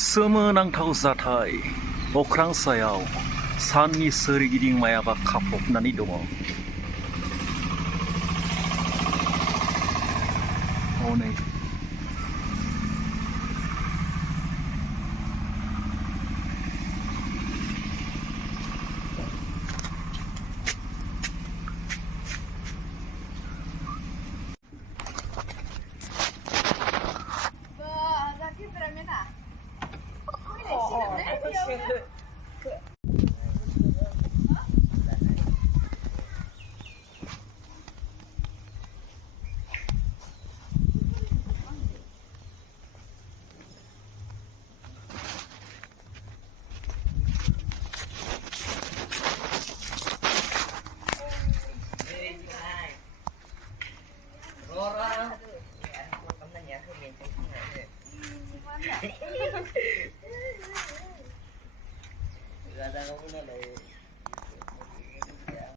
सोमोनांथाव जाथाय अख्रां सायाव साननि सोरगिदिं मायाबा खाफबनानै दङ। हनै Gak ada kamu nih.